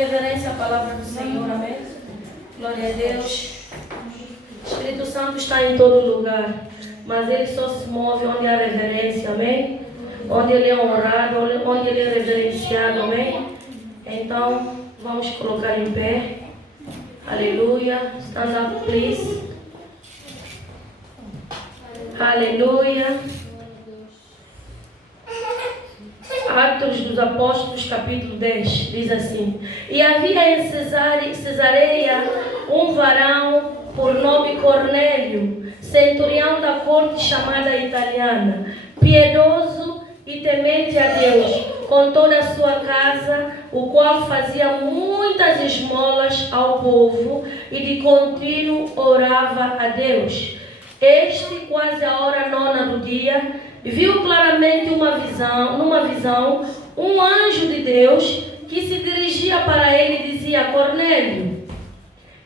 reverência à palavra do Senhor, amém? Glória a Deus. O Espírito Santo está em todo lugar, mas Ele só se move onde há reverência, amém? Onde Ele é honrado, onde Ele é reverenciado, amém? Então, vamos colocar em pé. Aleluia. Stand up, please. Aleluia. Atos dos Apóstolos, capítulo 10, diz assim: E havia em Cesareia um varão por nome Cornélio, centurião da corte chamada italiana, piedoso e temente a Deus, com toda a sua casa, o qual fazia muitas esmolas ao povo e de contínuo orava a Deus. Este, quase a hora 9 do dia, viu claramente numa visão, um anjo de Deus que se dirigia para ele e dizia: Cornélio.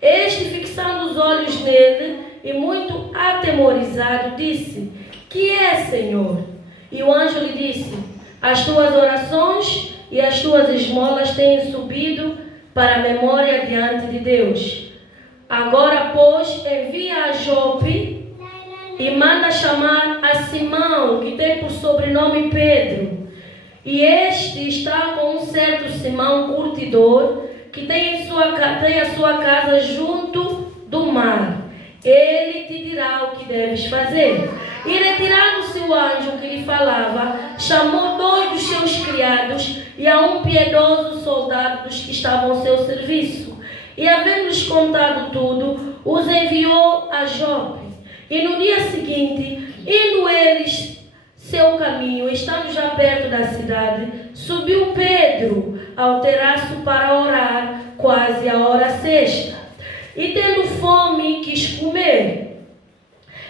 Este, fixando os olhos nele e muito atemorizado, disse: Que é, Senhor? E o anjo lhe disse: As tuas orações e as tuas esmolas têm subido para a memória diante de Deus. Agora, pois, envia a Jope e manda chamar a Simão, que tem por sobrenome Pedro. E este está com um certo Simão curtidor, que tem a sua casa junto do mar. Ele te dirá o que deves fazer. E retirando-se o anjo que lhe falava, chamou 2 dos seus criados e a um piedoso soldado dos que estavam ao seu serviço. E havendo-lhes contado tudo, os enviou a Jope. E no dia seguinte, indo eles seu caminho, estando já perto da cidade, subiu Pedro ao terraço para orar, quase a hora sexta. E tendo fome, quis comer.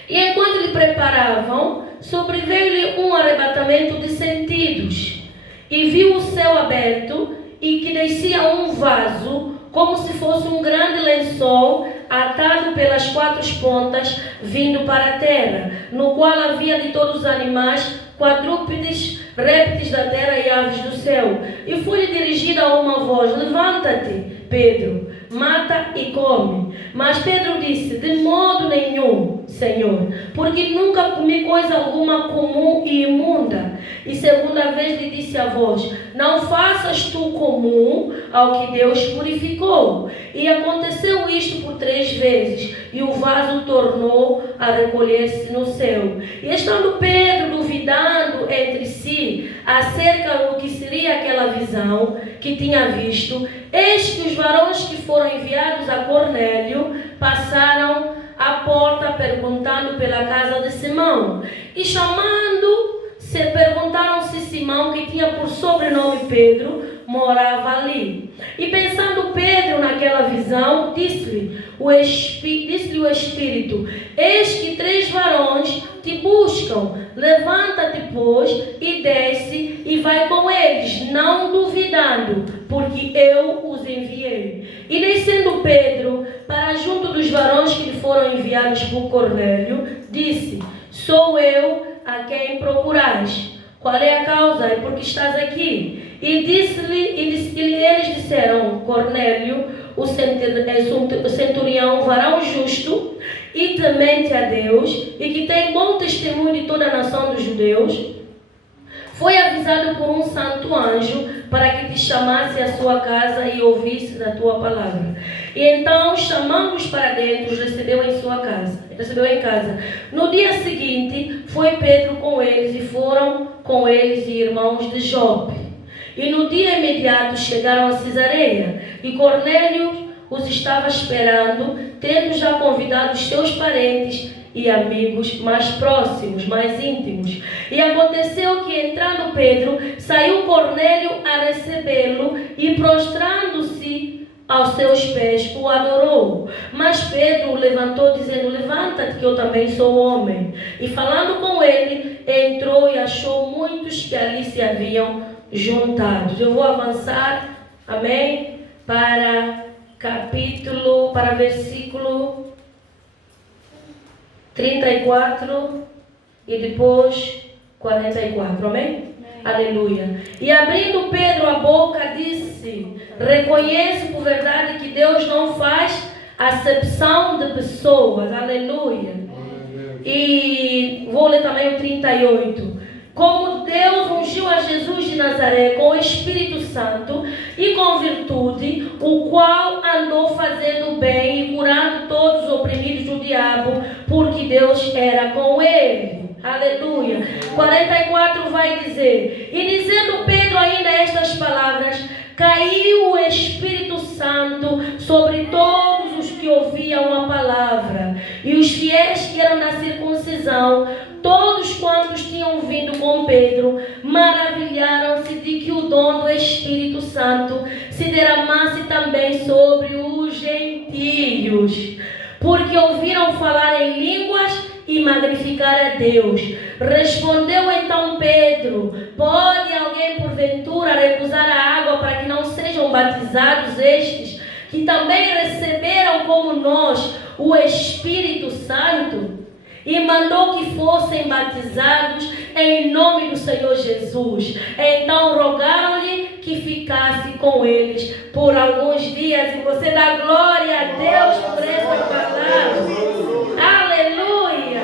E enquanto lhe preparavam, sobreveio-lhe um arrebatamento de sentidos. E viu o céu aberto, e que descia um vaso, como se fosse um grande lençol, atado pelas 4 pontas, vindo para a terra, no qual havia de todos os animais, quadrúpedes, répteis da terra e aves do céu. E foi-lhe dirigida uma voz: Levanta-te, Pedro, mata e come. Mas Pedro disse: De modo nenhum, Senhor, porque nunca comi coisa alguma comum e imunda. E segunda vez lhe disse a voz: Não faças tu comum ao que Deus purificou. E aconteceu isto por 3 vezes, e o vaso tornou a recolher-se no céu. E estando Pedro duvidando entre si acerca do que seria aquela visão que tinha visto, eis que os varões que foram enviados a Cornélio passaram à porta perguntando pela casa de Simão. E perguntaram se Simão, que tinha por sobrenome Pedro, morava ali. E pensando Pedro naquela visão, disse-lhe o Espírito: Eis que 3 varões te buscam. Levanta-te, pois, e desce, e vai com eles, não duvidando, porque eu os enviei. E descendo Pedro para junto dos varões que lhe foram enviados por Cornélio, disse: Sou eu a quem procurais. Qual é a causa e por que estás aqui? E eles disseram: Cornélio, o centurião, varão justo e temente a Deus, e que tem bom testemunho de toda a nação dos judeus, foi avisado por um santo anjo para que te chamasse à sua casa e ouvisse da tua palavra. E então, chamando-os para dentro, os recebeu em casa. No dia seguinte, foi Pedro com eles, e foram com eles irmãos de Jope. E no dia imediato chegaram a Cesareia, e Cornélio os estava esperando, tendo já convidado os seus parentes e amigos mais próximos, mais íntimos. E aconteceu que, entrando Pedro, saiu Cornélio a recebê-lo, e prostrando-se aos seus pés, o adorou. Mas Pedro o levantou, dizendo: Levanta-te, que eu também sou homem. E falando com ele, entrou e achou muitos que ali se haviam juntados. Eu vou avançar, amém, para versículo 34 e depois 44, amém? Aleluia. E abrindo Pedro a boca, disse: reconheço por verdade que Deus não faz acepção de pessoas. Aleluia. E vou ler também o 38. Como Deus ungiu a Jesus de Nazaré com o Espírito Santo e com virtude, o qual andou fazendo bem e curando todos os oprimidos do diabo, porque Deus era com ele. Aleluia. 44 vai dizer: e dizendo Pedro ainda estas palavras, caiu o Espírito Santo sobre todos os que ouviam a palavra. E os fiéis que eram da circuncisão, todos quantos tinham vindo com Pedro, maravilharam-se de que o dom do Espírito Santo se derramasse também sobre os gentios, porque ouviram falar em línguas e magnificar a Deus. Respondeu então Pedro: pode alguém porventura recusar a água para que não sejam batizados estes, que também receberam como nós o Espírito Santo? E mandou que fossem batizados em nome do Senhor Jesus. Então rogaram-lhe que ficasse com eles por alguns dias. E você dá glória a Deus por essa palavra. Aleluia.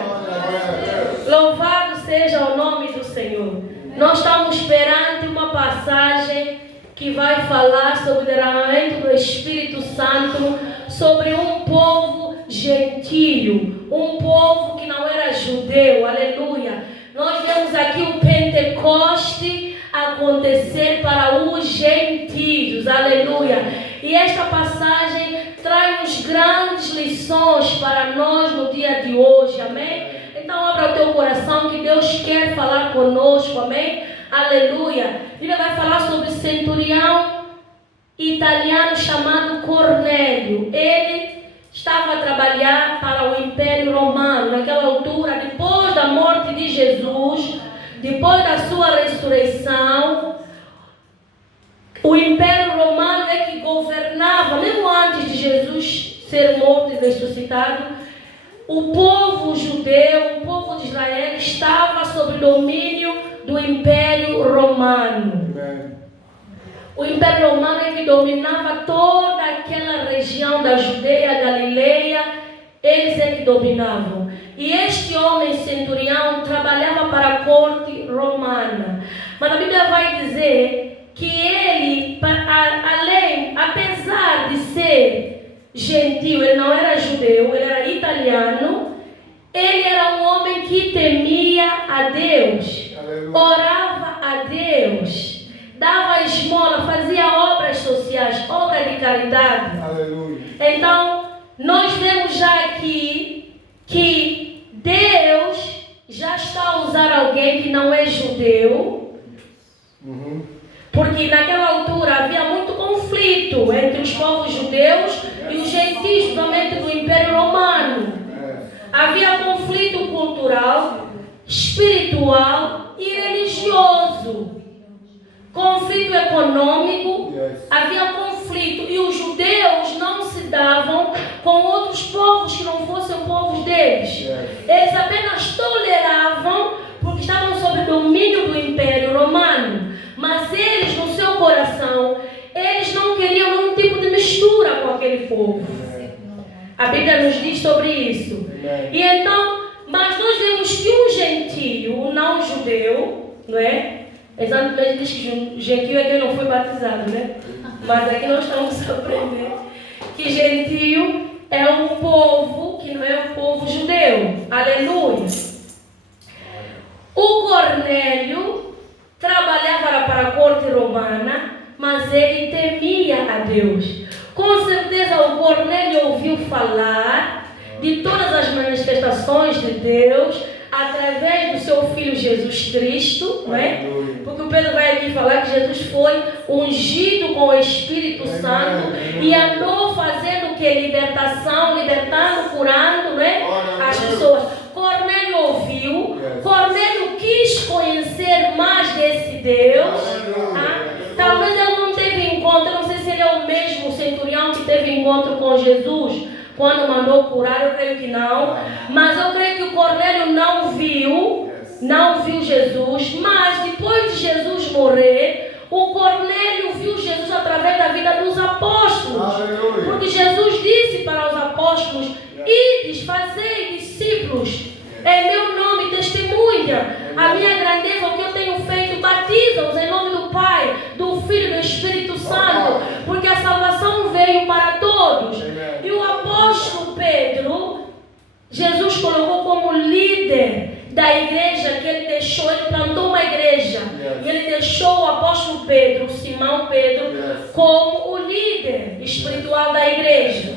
Louvado seja o nome do Senhor. Nós estamos perante uma passagem que vai falar sobre o derramamento do Espírito Santo sobre um povo gentio, um povo que não era judeu. Aleluia. Nós vemos aqui o Pentecoste acontecer para os gentios. Aleluia. E esta passagem traz-nos grandes lições para nós no dia de hoje. Amém? Então abra o teu coração, que Deus quer falar conosco. Amém? Aleluia. Ele vai falar sobre o centurião italiano chamado Cornélio. Ele estava a trabalhar para o Império Romano. Naquela altura, depois da morte de Jesus, depois da sua ressurreição, o Império Romano é que governava, mesmo antes de Jesus ser morto e ressuscitado. O povo judeu, o povo de Israel, estava sob domínio do Império Romano. O Império Romano é que dominava toda aquela região da Judeia, Galileia. Eles é que dominavam. E este homem centurião trabalhava para a corte romana. Mas a Bíblia vai dizer que ele, apesar de ser gentio, ele não era judeu, ele era italiano. Ele era um homem que temia a Deus, orava a Deus, dava esmola, fazia obras sociais, obras de caridade. Aleluia. Então, nós vemos já aqui que Deus já está a usar alguém que não é judeu. Porque naquela altura havia muito conflito entre os povos judeus e os gentios, somente do Império Romano. Havia conflito cultural, espiritual e religioso. Conflito econômico, havia conflito. E os judeus não se davam com outros povos que não fossem povos deles. Eles apenas toleravam porque estavam sob o domínio do Império Romano. Mas eles, no seu coração, eles não queriam nenhum tipo de mistura com aquele povo. A Bíblia nos diz sobre isso. E então, mas nós vemos que um gentio, um não judeu, não é? Exatamente, diz que gentio é quem não foi batizado, né? Mas aqui nós estamos a aprender que gentio é um povo que não é o povo judeu. Aleluia. O Cornélio trabalhava para a corte romana, mas ele temia a Deus. Com certeza o Cornélio ouviu falar de todas as manifestações de Deus através do seu Filho Jesus Cristo, não é? Porque o Pedro vai aqui falar que Jesus foi ungido com o Espírito Santo e andou fazendo o que? Libertação, libertando, curando, não é? As pessoas. Cornélio ouviu, Cornélio quis conhecer mais desse Deus. Talvez ele não teve encontro, não sei se ele é o mesmo centurião que teve encontro com Jesus quando mandou curar, eu creio que não. Mas eu creio que o Cornélio não viu Jesus, mas depois de Jesus morrer, o Cornélio viu Jesus através da vida dos apóstolos. Aleluia. Porque Jesus disse para os apóstolos: ides, fazei discípulos, em meu nome testemunha a minha grandeza, o que eu tenho feito, batiza-os em nome do Pai, do Filho e do Espírito Santo, porque a salvação veio para todos. E o apóstolo Pedro, Jesus colocou como líder da igreja que ele deixou. Ele plantou uma igreja e ele deixou o apóstolo Pedro, o Simão Pedro, como o líder espiritual da igreja.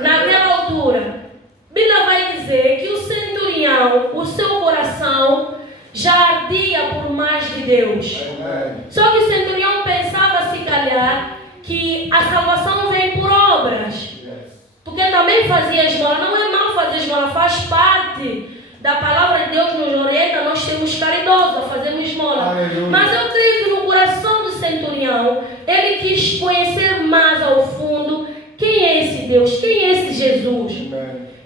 Naquela altura, a Bíblia vai dizer que o centurião, o seu coração já ardia por mais de Deus. Só que o centurião pensava, se calhar, que a salvação vem por obras, porque também fazia esmola. Não é mal fazer esmola, faz parte da palavra de Deus, nos orienta, nós sermos caridosos, a fazermos esmola. Aleluia. Mas eu creio que no coração do centurião, ele quis conhecer mais ao fundo quem é esse Deus, quem é esse Jesus.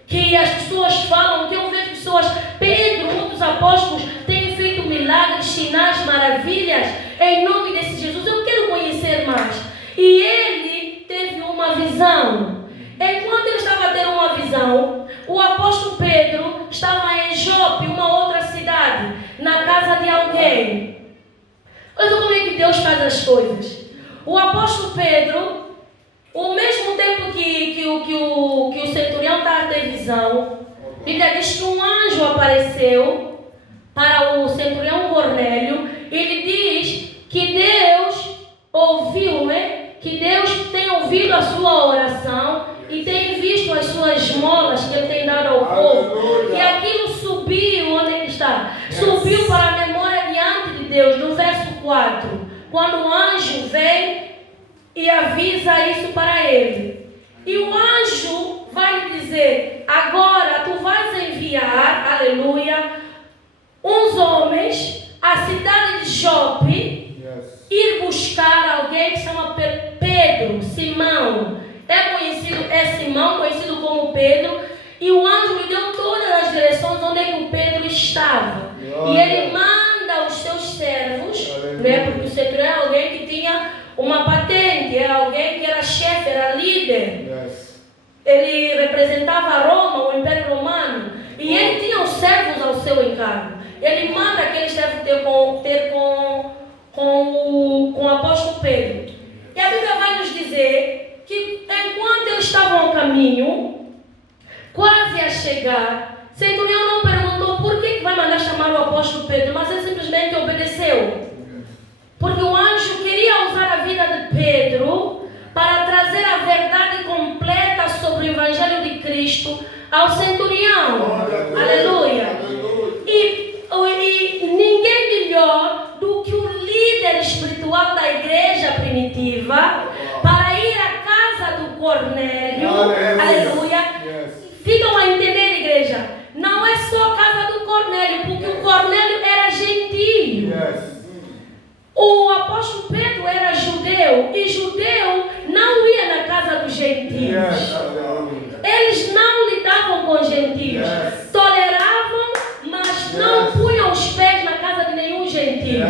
Que as pessoas falam, que eu vejo pessoas, Pedro, outros apóstolos, têm feito milagres, sinais, maravilhas, em nome desse Jesus. Eu quero conhecer mais. E ele teve uma visão. Enquanto ele estava a ter uma visão, o apóstolo Pedro estava em Jope, uma outra cidade, na casa de alguém. Olha como é que Deus faz as coisas. O apóstolo Pedro, ao mesmo tempo que o centurião estava a ter visão, a Bíblia diz que um anjo apareceu para o centurião Cornélio. Ele diz que Deus ouviu, que Deus tem ouvido a sua oração e tem visto as suas esmolas que ele tem dado ao povo. E aquilo subiu, onde ele está? Subiu para a memória diante de Deus, no verso 4. Quando o anjo vem e avisa isso para ele. E o anjo vai lhe dizer: agora tu vais enviar, aleluia, uns homens à cidade de Jope, ir buscar alguém que se chama Pedro, Simão. É Simão, conhecido como Pedro. E o anjo lhe deu todas as direções onde é que o Pedro estava. E ele manda os seus servos, porque o centurião é alguém que tinha uma patente, era alguém que era chefe, era líder. Ele representava Roma, o Império Romano. E ele tinha os servos ao seu encargo. Ele manda aqueles servos ter com o apóstolo Pedro. E a Bíblia vai nos dizer que enquanto eles estavam ao caminho, quase a chegar, o centurião não perguntou por que vai mandar chamar o apóstolo Pedro, mas ele simplesmente obedeceu. Porque o anjo queria usar a vida de Pedro para trazer a verdade completa sobre o Evangelho de Cristo ao centurião. Aleluia. E ninguém melhor do que o líder espiritual da igreja primitiva para ir à casa do Cornélio. Aleluia. Ficam a entender, igreja? Não é só a casa do Cornélio, porque o Cornélio era gentio. O apóstolo Pedro era judeu, e judeu não ia na casa dos gentios. Eles não lidavam com gentios. Toleravam, mas não punham os pés na casa de nenhum gentio.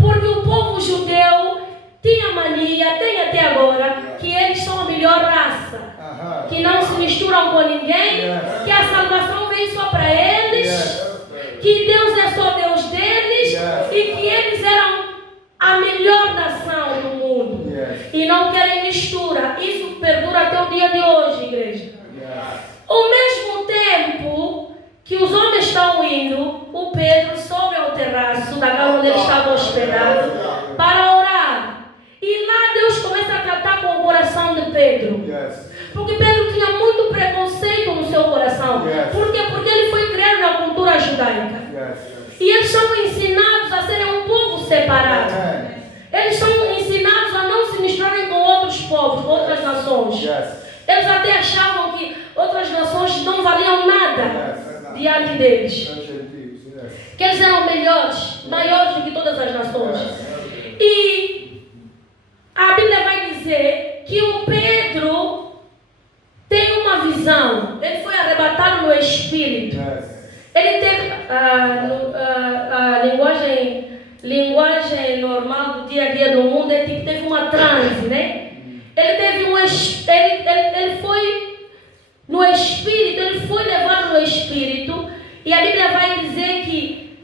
Porque o povo judeu tinha mania, tem até agora, que eles são a melhor raça. Que não se misturam com ninguém, que a salvação vem só para eles, que Deus é só Deus deles, e que eles eram a melhor nação do mundo. E não querem mistura. Isso perdura até o dia de hoje, igreja. Ao mesmo tempo que os homens estão indo, o Pedro sobe ao terraço da casa onde ele estava hospedado para orar. E lá Deus começa a tratar com o coração de Pedro. Porque Pedro tinha muito preconceito no seu coração. Por quê? Porque ele foi criado na cultura judaica. E eles são ensinados a serem um povo separado. Eles são ensinados a não se misturarem com outros povos, com outras nações. Eles até achavam que outras nações não valiam nada diante deles. Que eles eram melhores, maiores do que todas as nações. E a Bíblia vai dizer que o Pedro tem uma visão. Ele foi arrebatado no Espírito. Ele teve a linguagem dia a dia do mundo, é tipo, teve uma transe, né? Ele teve ele foi no Espírito, ele foi levado no Espírito, e a Bíblia vai dizer que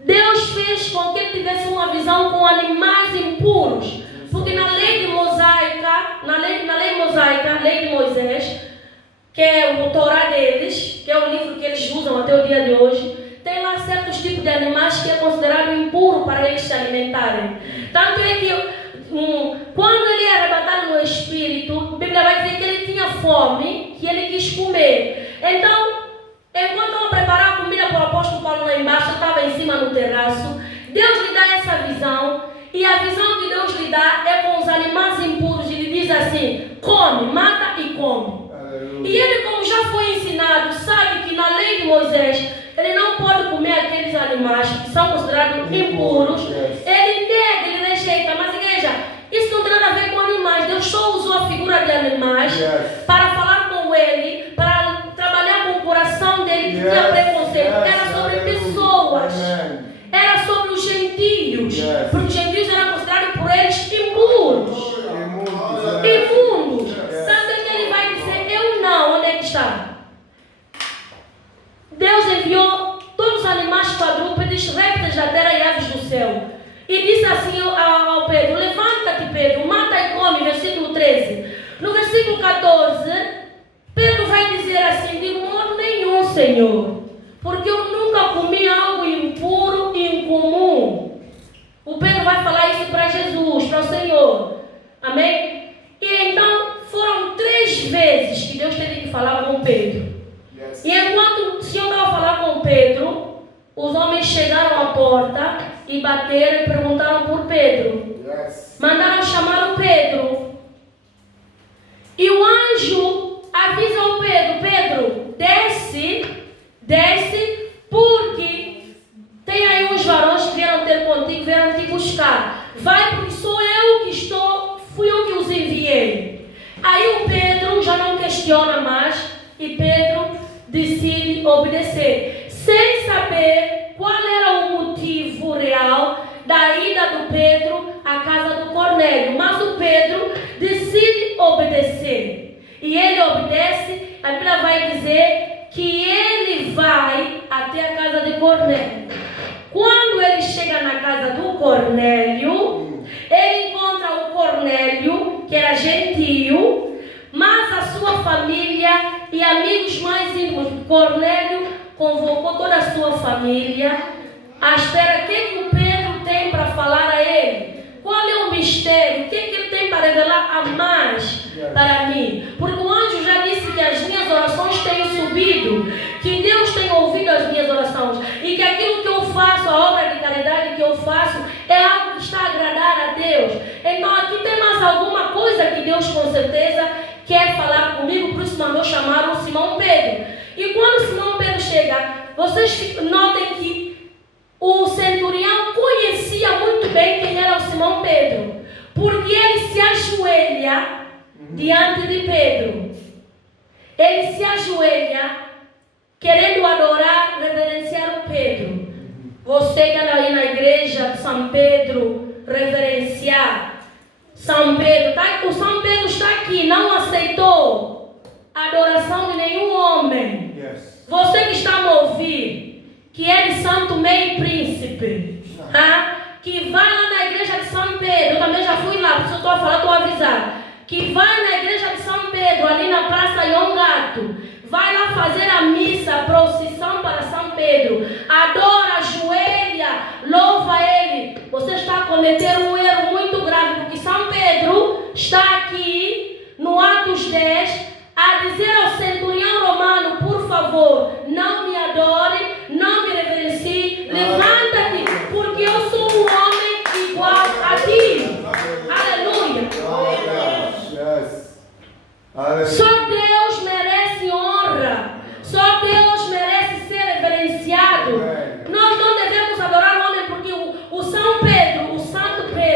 Deus fez com que ele tivesse uma visão com animais impuros, porque na lei mosaica, a lei de Moisés, que é o Torá deles, que é o livro que eles usam até o dia de hoje, tem lá certos tipos de animais que é considerado impuro para eles se alimentarem. Tanto é que quando ele é arrebatado no Espírito, a Bíblia vai dizer que ele tinha fome, que ele quis comer. Então, enquanto eu preparava a comida para o apóstolo Paulo lá embaixo, eu estava em cima no terraço, Deus lhe dá essa visão, e a visão que Deus lhe dá é com os animais impuros, e lhe diz assim: come, mata e come. E ele, como já foi ensinado, sabe que na lei de Moisés ele não pode comer aqueles animais que são considerados impuros. Ele nega, ele rejeita. Mas igreja, isso não tem nada a ver com animais. Deus só usou a figura de animais para falar com ele, para trabalhar com o coração dele que tinha preconceito. Era sobre pessoas, era sobre os gentios, porque os gentios eram considerados por eles impuros, imundos. Sabe o que ele vai dizer? Eu não. Onde é que está? Deus enviou todos os animais quadrúpedes, répteis da terra e aves do céu. E disse assim ao Pedro: levanta-te, Pedro, mata e come, versículo 13. No versículo 14, Pedro vai dizer assim: de modo nenhum, Senhor, porque eu nunca comi algo impuro e incomum. O Pedro vai falar isso para Jesus, para o Senhor. Amém? E então foram 3 vezes que Deus teve que falar com Pedro. E enquanto o Senhor estava falando com Pedro, os homens chegaram à porta e bateram e perguntaram por Pedro. Mandaram chamar o Pedro. E o anjo avisa ao Pedro: Pedro, desce, porque tem aí uns varões que vieram ter contigo, vieram te buscar. Vai, porque fui eu que os enviei. Aí o Pedro já não questiona mais, e Pedro decide obedecer, sem saber qual era o motivo real da ida do Pedro à casa do Cornélio. Mas o Pedro decide obedecer, e ele obedece. A Bíblia vai dizer que ele vai até a casa de Cornélio. Quando ele chega na casa do Cornélio, ele encontra o Cornélio, que era gentio, mas a sua família e amigos mais íntimos. Cornélio convocou toda a sua família à espera. O que o Pedro tem para falar a ele? Qual é o mistério? O que ele tem para revelar a mais para mim? Porque o anjo já disse que as minhas orações têm subido, que Deus tem ouvido as minhas orações, e que aquilo que eu faço, a obra de caridade que eu faço, é algo que está a agradar a Deus. Então aqui tem mais alguma coisa que Deus com certeza quer falar comigo, por isso mandou chamar o Simão Pedro. E quando Simão Pedro chega, vocês notem que o centurião conhecia muito bem quem era o Simão Pedro, porque ele se ajoelha diante de Pedro. Ele se ajoelha querendo adorar, reverenciar o Pedro. Você que anda aí na igreja de São Pedro, reverenciar São Pedro, o São Pedro está aqui, não aceitou a adoração de nenhum homem. Você que está a me ouvir, que é de Santo Meio Príncipe, que vai lá na igreja de São Pedro, eu também já fui lá, por isso eu estou a falar, estou a avisar, que vai na igreja de São Pedro, ali na Praça Yongato, vai lá fazer a missa, a procissão para São Pedro, adora, ajoelha, louva ele. Você está a cometer um erro muito grave, porque São Pedro está aqui no Atos 10 a dizer ao centurião romano: por favor, não me adore, não me reverencie, levanta-te, porque eu sou um homem igual a ti. Aleluia. Só Deus merece honra, só Deus merece ser reverenciado. Nós não devemos adorar o homem, porque o São Pedro, o Santo Pedro,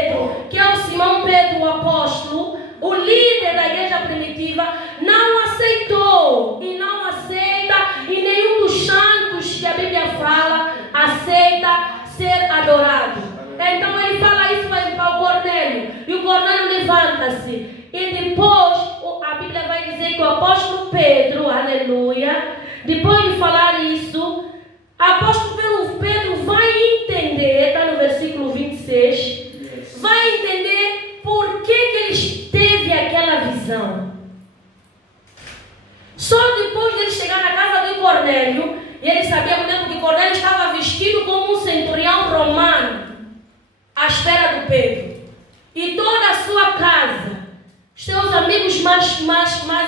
dizer que o apóstolo Pedro, aleluia, depois de falar isso, o apóstolo Pedro vai entender, está no versículo 26, vai entender por que ele teve aquela visão. Só depois de ele chegar na casa de Cornélio, e ele sabia mesmo que Cornélio estava vestido como um centurião romano, à espera do Pedro. E toda a sua casa, os seus amigos mais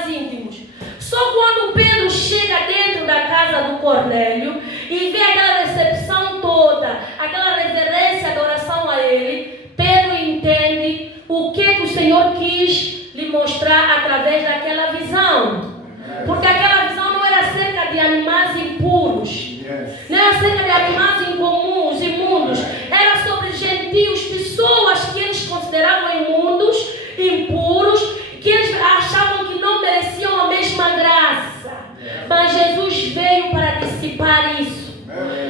íntimos. Só quando Pedro chega dentro da casa do Cornélio e vê aquela recepção toda, aquela reverência, adoração a ele, Pedro entende o que o Senhor quis lhe mostrar através daquela visão. Porque aquela visão não era acerca de animais impuros, não era acerca de animais incomuns, imundos, era sobre gentios, pessoas que eles consideravam imundos, impuros, que eles achavam que não mereciam a mesma graça. Mas Jesus veio para dissipar isso.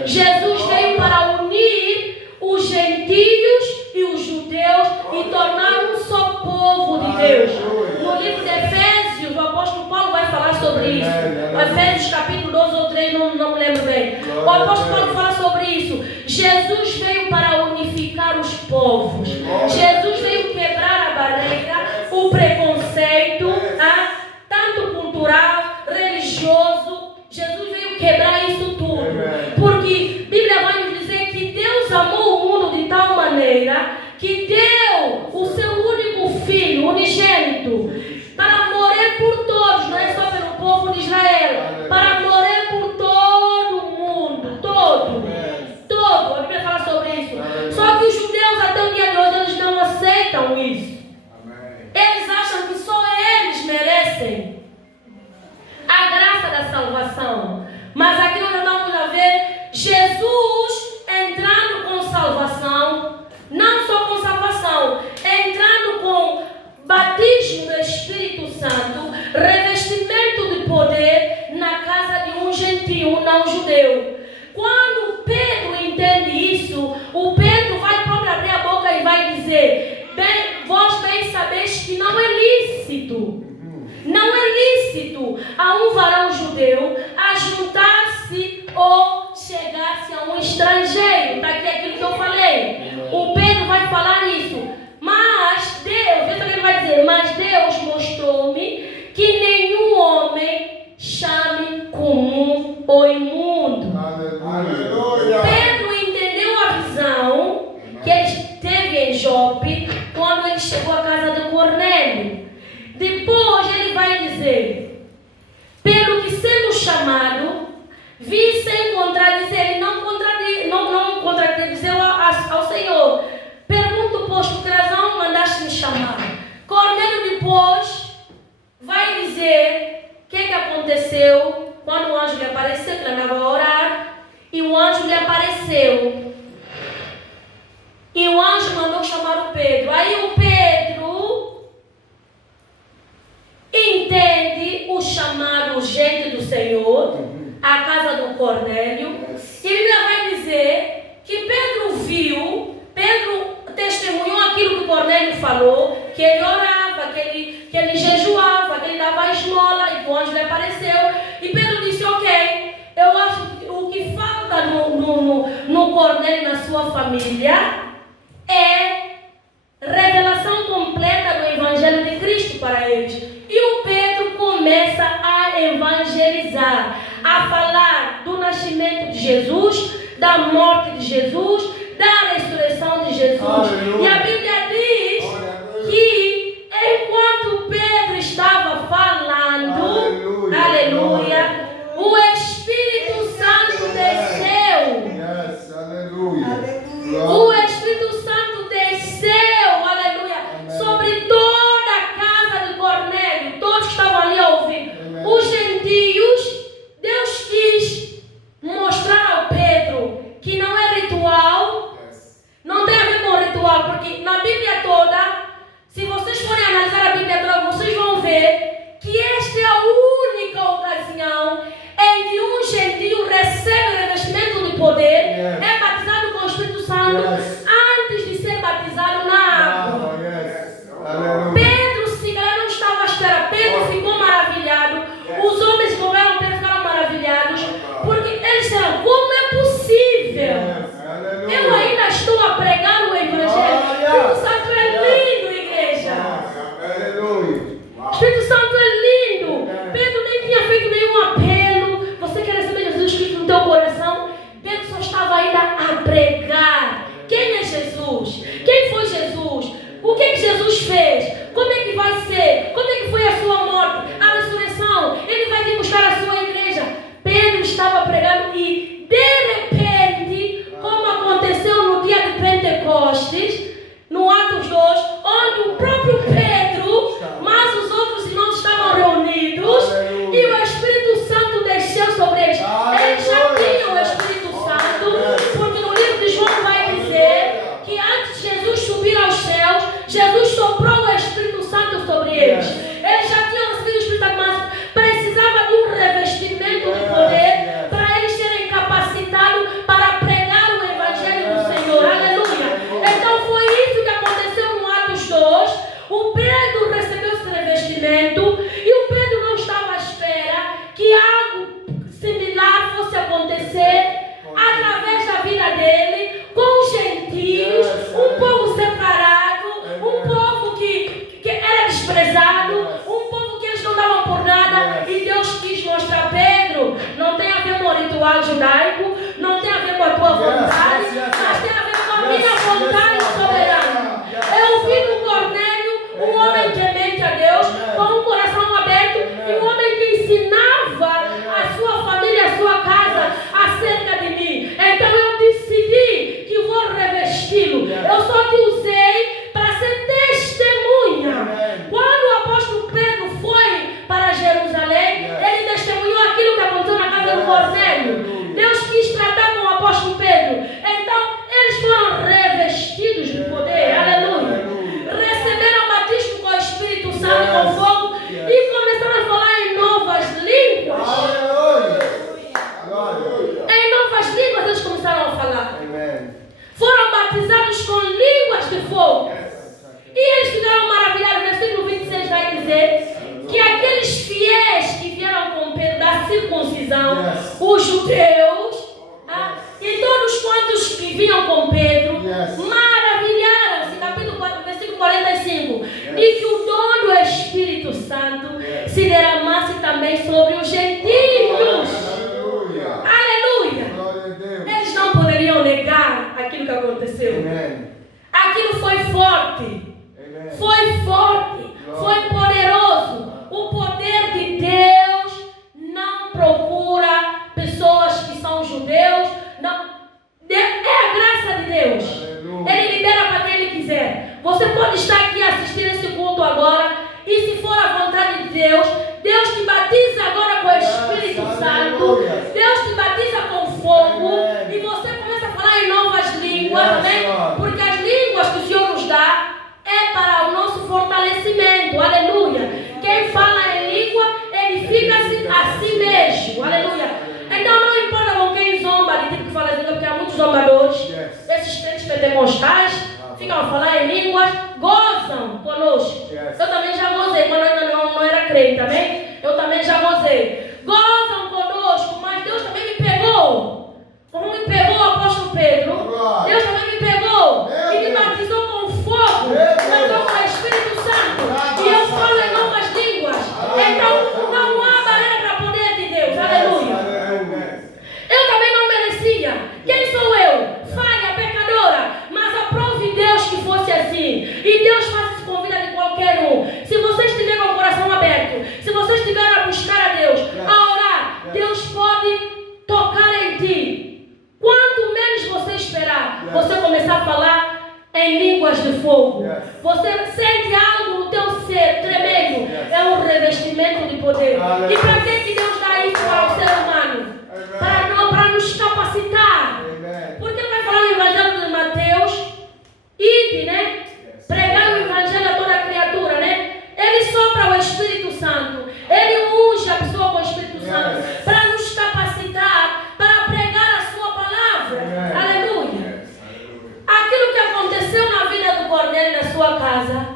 Jesus veio para unir os gentios e os judeus e tornar um só povo de Deus. No livro de Efésios, o apóstolo Paulo vai falar sobre isso. Efésios capítulo 12 ou 3, não me lembro bem. O apóstolo Paulo fala sobre isso. Jesus veio para unificar os povos. Jesus veio quebrar a barreira, o preconceito, tanto cultural, religioso. Jesus veio quebrar isso tudo. Porque a Bíblia vai nos dizer que Deus amou o mundo de tal maneira que deu o seu único filho, unigênito, para morrer por todos, não é só pelo povo de Israel, para morrer por todo o mundo, todo. A Bíblia fala sobre isso. Só que os judeus até o dia de hoje, eles não aceitam isso. Eles acham que só eles merecem a graça da salvação. Mas aqui nós vamos a ver Jesus entrando com salvação, não só com salvação, entrando com batismo do Espírito Santo, revestimento de poder na casa de um gentio, não judeu. Quando Pedro entende isso, o Pedro vai próprio abrir a boca e vai dizer: vós bem sabeis que não é lícito a um varão judeu ajuntar-se ou chegar-se a um estrangeiro. Está aqui aquilo que eu falei. O Pedro vai falar isso. Mas Deus, veja o que ele vai dizer: mas Deus mostrou-me que nenhum homem chame comum ou imundo. Aleluia. Pedro entendeu a visão que ele teve em Jope quando ele chegou à casa de Cornélio. Depois ele vai dizer: pelo que sendo chamado, vi sem contradizer. Ele não contradizeu ao Senhor. Pergunto, pois, por que razão mandaste me chamar? Cornélio depois vai dizer o que aconteceu quando o anjo lhe apareceu, que ele andava a orar, e o anjo lhe apareceu. E o anjo mandou chamar o Pedro. Aí o Pedro entende o chamado urgente do Senhor, a casa do Cornélio. E ele vai dizer que Pedro testemunhou aquilo que Cornélio falou, que ele orava, que ele jejuava, que ele dava esmola, e o anjo lhe apareceu. E Pedro disse: ok, eu acho que o que falta no Cornélio, na sua família, é revelação completa do Evangelho de Cristo para eles. E o Pedro começa a evangelizar, a falar do nascimento de Jesus, da morte de Jesus, da ressurreição de Jesus. Aleluia. E a Bíblia diz que enquanto Pedro estava falando, aleluia, o Espírito Santo desceu. Yes, aleluia. O Espírito Santo desceu, aleluia, sobre toda a casa de Cornélio, todos que estavam ali a ouvir. Os gentios, Deus quis mostrar ao Pedro que não é ritual, ritual judaico, não tem a ver com a tua vontade, mas tem a ver com a minha vontade soberana. Eu vi no Cornélio um homem temente a Deus, com um coração aberto, e um homem que ensinava a sua família, a sua casa acerca de mim. Então eu decidi que vou revesti-lo. Eu só te usei para ser testemunha. Quando o apóstolo Pedro foi para Jerusalém, ele testemunhou aquilo que aconteceu na casa do Cornélio. Deus quis tratar com o apóstolo Pedro. Então eles foram revestidos de poder. Aleluia. Receberam batismo com o Espírito Santo e com fogo, e começaram a falar em novas línguas. Em novas línguas eles começaram a falar. Foram batizados com línguas de fogo. E eles ficaram maravilhados. O versículo 26 vai dizer que aqueles fiéis que vieram com Pedro da circuncisão, os judeus, e todos quantos que vinham com Pedro, maravilharam-se. Capítulo 4, versículo 45. E que o dom do Espírito Santo se derramasse também sobre os gentios. Aleluia. Eles não poderiam negar aquilo que aconteceu. Aquilo foi forte. Foi forte. Foi poderoso. O poder de Deus não procura pessoas que são judeus. Não. É a graça de Deus. Ele libera para quem Ele quiser. Você pode estar aqui assistindo esse culto agora, e se for a vontade de Deus, Deus te batiza agora com o Espírito Santo. Deus te batiza com fogo, e você começa a falar em novas línguas, amém? Porque as línguas que o Senhor nos dá é para o nosso fortalecimento, aleluia. Quem fala em língua, edifica-se a si mesmo, aleluia. Então não importa com quem zomba de tipo que fala em língua, porque há muitos zombadores. Esses crentes pentecostais ficam a falar em línguas, gozam conosco. Eu também já gozei, quando eu ainda não era crente, amém? Eu também já gozei. Gozam conosco, mas Deus também me pegou. Como me pegou o apóstolo Pedro, Deus também me pegou e me batizou com fogo, batizou com o Espírito Santo, e eu falo em novas línguas. Então não há barreira para o poder de Deus, aleluia. Eu também não merecia. Quem sou eu? Falha, pecadora. Mas aprove Deus que fosse assim. E Deus faz isso com a vida de qualquer um. Se você estiver com o coração aberto, se você estiver a buscar a Deus, a orar, Deus pode tocar em ti. Quanto menos você esperar, você começar a falar em línguas de fogo. Você sente algo no teu ser tremendo. É um revestimento de poder. E para que Deus dá isso para o ser humano? Para nos capacitar. Porque vai falar no Evangelho de Mateus, ide, né? Pregar o Evangelho a toda criatura, né? Ele sopra o Espírito Santo. Ele unge a pessoa com o Espírito Santo para nos capacitar, para pregar a sua palavra. Aleluia. Aquilo que aconteceu na vida do Cornélio na sua casa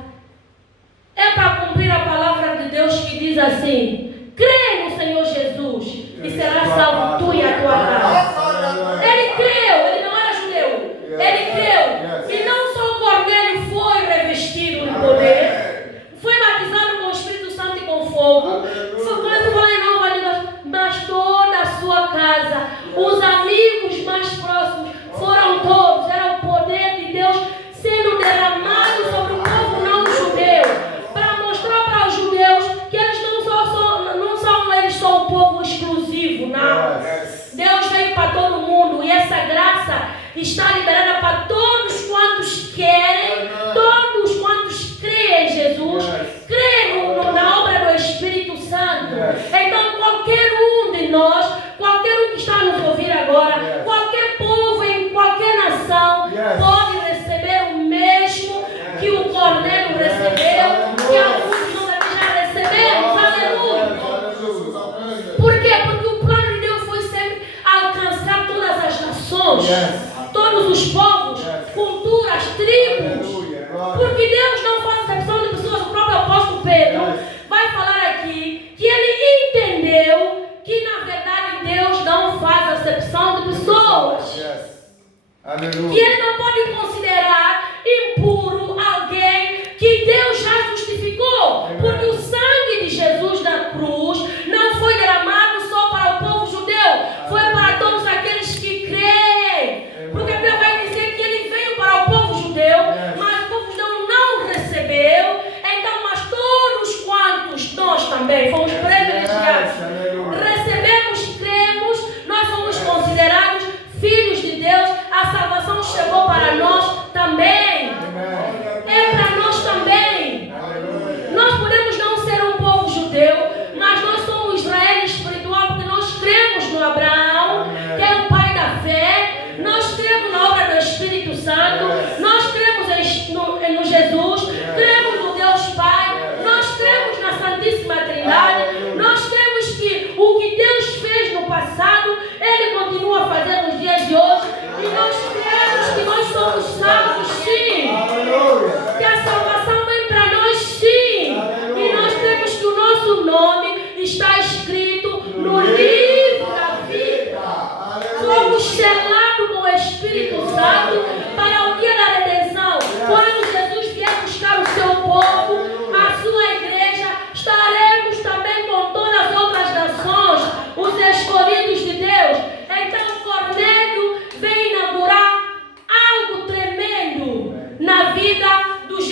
é para cumprir a palavra de Deus que diz assim: crê no Senhor Jesus e será salvo tu e a tua casa. Ele creu, ele não era judeu. Ele creu. E não só o Cornélio foi revestido de poder, foi batizado com o Espírito Santo e com fogo, começou a falar em nova língua, mas toda a sua casa, os amigos mais próximos, foram todos. Era o poder de Deus sendo derramado sobre o povo não judeu, para mostrar para os judeus que eles não são eles só um povo exclusivo, não. Deus veio para todo mundo, e essa graça está liberada para todos quantos querem, todos quantos creem em Jesus, creem na obra do Espírito Santo. Então qualquer um de nós, qualquer um que está a nos ouvir agora, qualquer povo em qualquer nação, pode receber o mesmo que o Cornélio recebeu, que alguns não já recebemos. Aleluia. Por quê? Porque o plano de Deus foi sempre alcançar todas as nações, todos os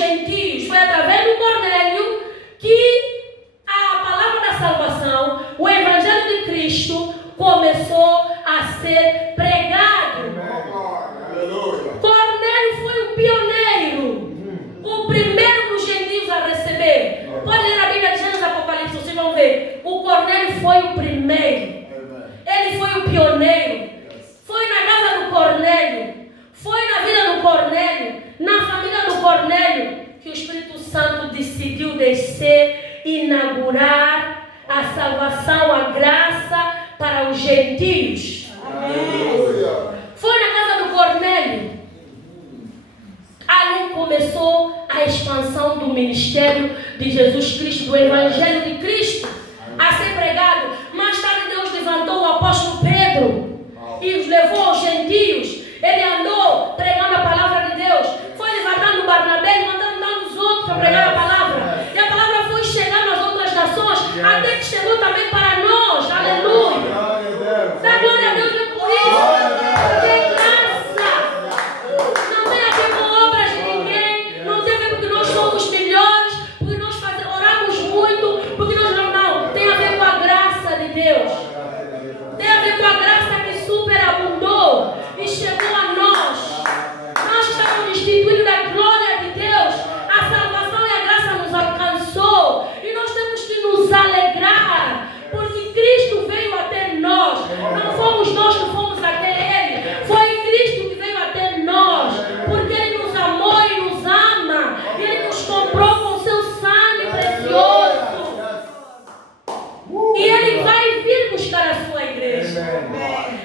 gentios. Foi através do Cornélio que a palavra da salvação, o Evangelho de Cristo, começou a ser pregado. Cornélio foi o pioneiro, o primeiro dos gentios a receber. Pode ler a Bíblia de Gênesis e Apocalipse, vocês vão ver. O Cornélio foi o primeiro. Ele foi o pioneiro. Foi na casa do Cornélio. Foi na vida do Cornélio, na família do Cornélio, que o Espírito Santo decidiu descer e inaugurar a salvação, a graça para os gentios. Foi na casa do Cornélio. Ali começou a expansão do ministério de Jesus Cristo, do Evangelho de Cristo, a ser pregado. Mais tarde Deus levantou o apóstolo Pedro e os levou aos gentios. Ele andou pregando a palavra de Deus. Foi levantando Barnabé, levantando tantos outros para pregar a palavra. E a palavra foi chegando às outras nações, até que chegou também para nós. Aleluia. Dá glória a Deus por isso. Que graça. Não tem a ver com obras de ninguém. Não tem a ver porque nós somos melhores, porque nós oramos muito, porque nós não. Tem a ver com a graça de Deus. Tem a ver com a graça que superabundou e chegou a nós. Nós estamos destituídos da glória de Deus. A salvação e a graça nos alcançou. E nós temos que nos alegrar, porque Cristo veio até nós. Não fomos nós que fomos até Ele. Foi Cristo que veio até nós. Porque Ele nos amou e nos ama. E Ele nos comprou com seu sangue precioso. E Ele vai vir buscar a sua igreja.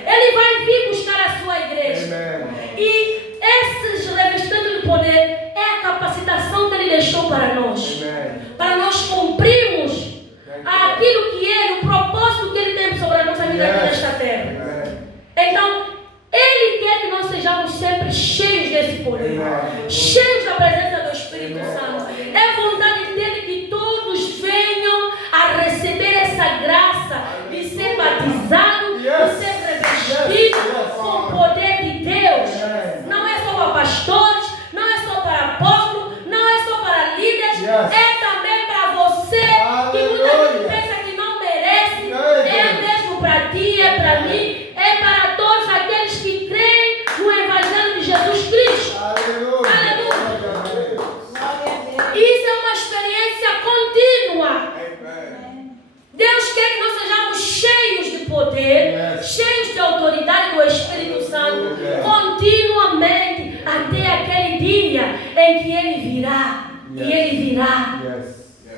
Ele vai vir buscar a sua igreja. E esses revestimentos de poder é a capacitação que Ele deixou para nós. Para nós cumprirmos aquilo que Ele, o propósito que Ele tem sobre a nossa vida aqui nesta terra. Então, Ele quer que nós sejamos sempre cheios desse poder. Cheios da presença do Espírito Santo. É vontade dEle que todos venham a receber essa graça de ser batizado, de ser revestido com o poder de Deus. Não é só para pastores, não é só para apóstolos, não é só para líderes, é também para você que muitas vezes pensa que não merece. É mesmo para ti, é para mim, é para todos aqueles que creem no Evangelho de Jesus Cristo. Aleluia. Isso é uma experiência contínua. Deus quer que nós sejamos cheios de poder, cheios de autoridade do Espírito Santo, continuamente, até aquele dia em que Ele virá. E Ele virá.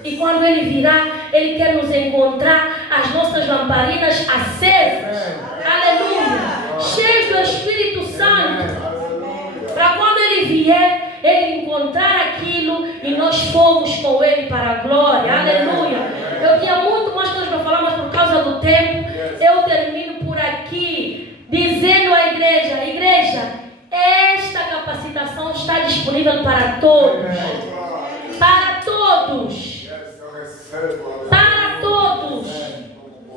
E quando Ele virá, Ele quer nos encontrar, as nossas lamparinas acesas. Aleluia. Cheios do Espírito Santo. Para quando Ele vier, Ele encontrar aquilo e nós fomos com Ele para a glória. Aleluia. Eu tinha muito mais coisas para falar, mas por causa do tempo, eu termino por aqui, dizendo à igreja: igreja, esta capacitação está disponível para todos. Para todos.